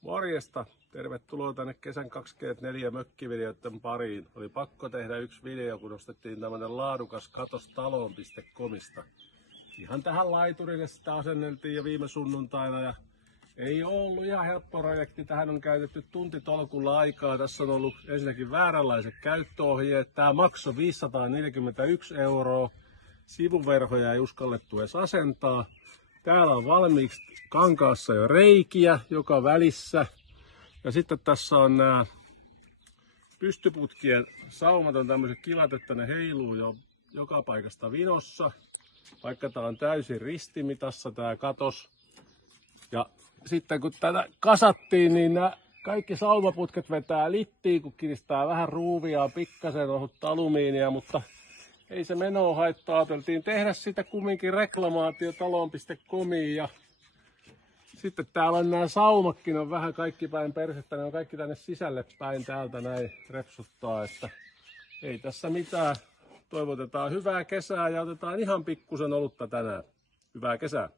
Morjesta! Tervetuloa tänne kesän 24 mökkivideoiden pariin. Oli pakko tehdä yksi video, kun nostettiin tämmönen laadukas katos taloon.comista. Ihan tähän laiturille sitä asenneltiin jo viime sunnuntaina ja ei ollut ihan helppo projekti. Tähän on käytetty tuntitolkulla aikaa. Tässä on ollut ensinnäkin vääränlaiset käyttöohjeet. Tää maksoi 541 €. Sivuverhoja ei uskallettu edes asentaa. Täällä on valmiiksi kankaassa jo reikiä joka välissä. Ja sitten tässä on nämä pystyputkien saumat on tämmöiset kivat, että ne heiluu jo joka paikasta vinossa. Vaikka tää on täysin ristimitassa tää katos. Ja sitten kun tätä kasattiin, niin nämä kaikki saumaputket vetää littiin, kun kiristää vähän ruuvia, pikkasen ohutta alumiinia, mutta ei se menoa haittaa. Ajateltiin tehdä sitä kumminkin reklamaatio taloon.comiin. Ja sitten täällä on nämä saumakin on vähän kaikki päin persettä, ne on kaikki tänne sisälle päin täältä näin repsuttaa, että ei tässä mitään. Toivotetaan hyvää kesää ja otetaan ihan pikkusen olutta tänään. Hyvää kesää!